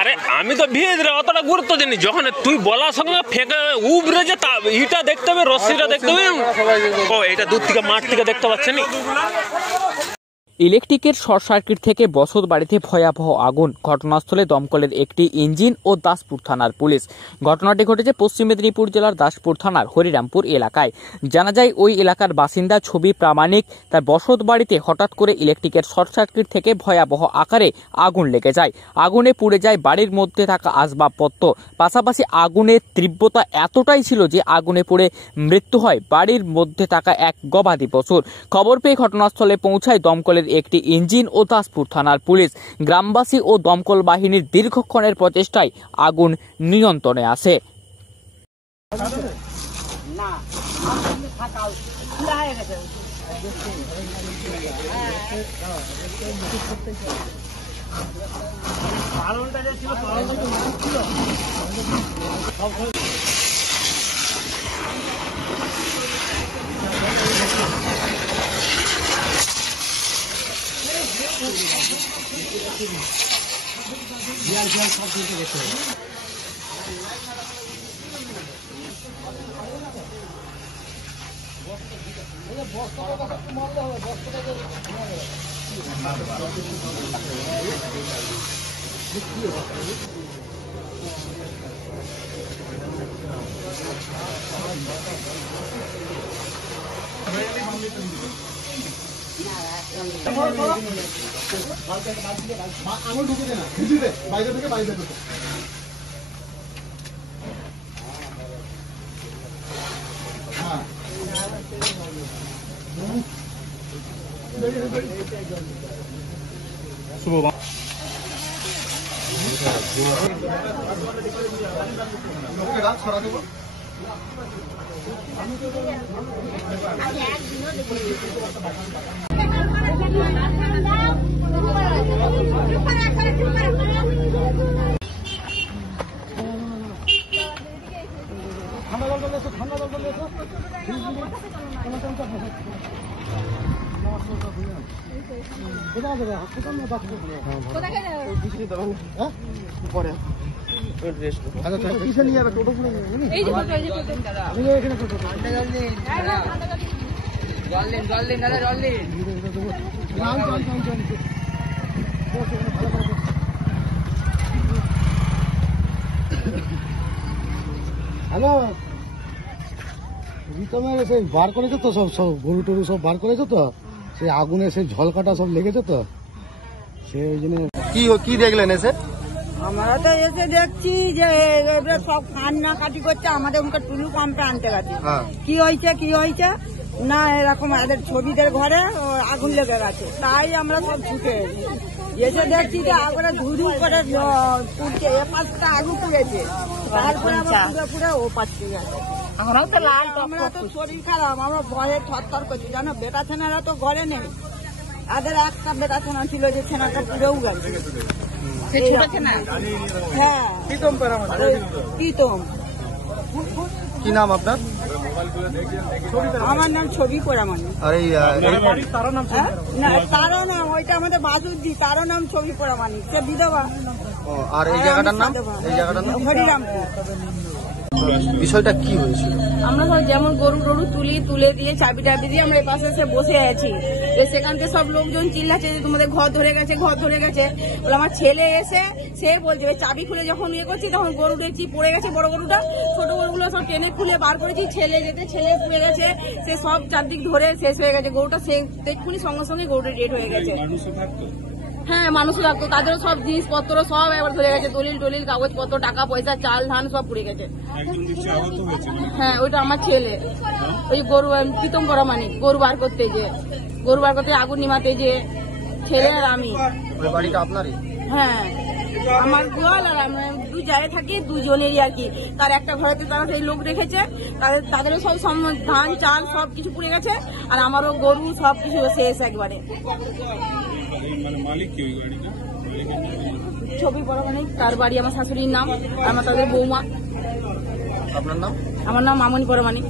আরে আমি তো ভিড় অতটা গুরুত্ব দিইনি, যখন তুই বলার সঙ্গে ফেঁকে উবরে যে ইটা দেখতে হবে, রশ্মিটা দেখতে হবে। ও এটা দূর থেকে মাঠ থেকে দেখতে পাচ্ছেন। ইলেকট্রিকের শর্ট সার্কিট থেকে বসত বাড়িতে ভয়াবহ আগুন, ঘটনাস্থলে দমকলের একটি ইঞ্জিন ও দাসপুর থানার পুলিশ। ঘটনাটি ঘটেছে পশ্চিম মেদিনীপুর জেলার দাসপুর থানার হরিরামপুর এলাকায়। জানা যায় ওই এলাকার বাসিন্দা ছবি প্রামাণিক তার বসত বাড়িতে হঠাৎ করে ইলেকট্রিকের শর্ট সার্কিট থেকে ভয়াবহ আকারে আগুন লেগে যায়। আগুনে পুড়ে যায় বাড়ির মধ্যে থাকা আসবাবপত্র, পাশাপাশি আগুনের তীব্রতা এতটাই ছিল যে আগুনে পুড়ে মৃত্যু হয় বাড়ির মধ্যে থাকা এক গবাদি পশুর। খবর পেয়ে ঘটনাস্থলে পৌঁছায় দমকলের একটি ইঞ্জিন ও দাসপুর থানার পুলিশ। গ্রামবাসী ও দমকল বাহিনীর দীর্ঘক্ষণের প্রচেষ্টায় আগুন নিয়ন্ত্রণে আসে। হ্যালো, রিতমের সেই বার করেছো তো, সব গরু টরু সব বার করেছো তো, সেই আগুনে সেই ঝলকাটা সব লেগেছে তো, সেই জন্য। কি দেখলেন এসে? আমরা তো এসে দেখছি যে সব কান্নাকাটি করছে, আমাদের উনকে টুলু পাম্পে আনতে গেছে। কি হয়েছে না, এরকম এদের ছবিদের ঘরে আগুন লেগে গেছে, তাই আমরা সব ছুটে এসে দেখছি যে আগুনে ধুধু করে পুড়ছে, এ পাশটা আগুন পুড়েছে, তারপরে আবার পুড়ে ও পাশে গেছে। আমরা তো শরীর খারাপ, আমরা ভয়ে থরথর করছি, জানো বেটা ছেনারা তো ঘরে নেই, এদের একটা বেটা ছেনা ছিল যে ছেনাটা পুড়েও গেছে। হ্যাঁ, প্রীতম। কি নাম আপনার? আমার নাম ছবি পোড়ামানি। তারও নাম ওইটা আমাদের বাসুদ্দি, তারও নাম ছবি পোড়ামানি, সে বিধবা। আর এই জায়গাটার নাম? হরিরামপুর। বিষয়টা কি হয়েছিল? আমরা সব যেমন গরু টরু তুলে দিয়ে চাবি টাবি দিয়ে আমরা এই পাশে এসে বসে আছি, সেখান থেকে সব লোকজন চিল্লাচ্ছে যে তোমাদের ঘর ধরে গেছে। বলে আমার ছেলে এসে সে বলছে চাবি খুলে যখন ইয়ে করছি তখন গরু দেখছি পড়ে গেছে, বড় গরুটা, ছোট গরুগুলো সব টেনে খুলে বার করেছি, ছেলে পুড়ে গেছে, সে সব চারদিক ধরে শেষ হয়ে গেছে গরুটা, সে দেখুনি সঙ্গে সঙ্গে গরুটা ডেড হয়ে গেছে। হ্যাঁ, মানুষ থাকতো, তাদেরও সব জিনিসপত্র সব এবার ধরে গেছে, দলিল কাগজপত্র, টাকা পয়সা, চাল ধান সব পুড়ে গেছে। হ্যাঁ, ওইটা আমার ছেলে, ওই গরু প্রীতম পোড়ামানি, গরু বার করতে আগুন নিমাতে যে ছেলে আর আমি। হ্যাঁ, আমার গোয়াল আর আমি দু জায়গায় থাকি, দুজনেরই আর কি। তার একটা ঘরেতে তারা সেই লোক রেখেছে, তাদেরও সব ধান চাল সব কিছু পুড়ে গেছে, আর আমারও গরু সব কিছু শেষ একবারে। ছবি পোড়ামানি, তার বাড়ি আমার শাশুড়ির নাম, আমার তাদের বৌমা। আপনার নাম? আমার নাম মামনি পোড়ামানি।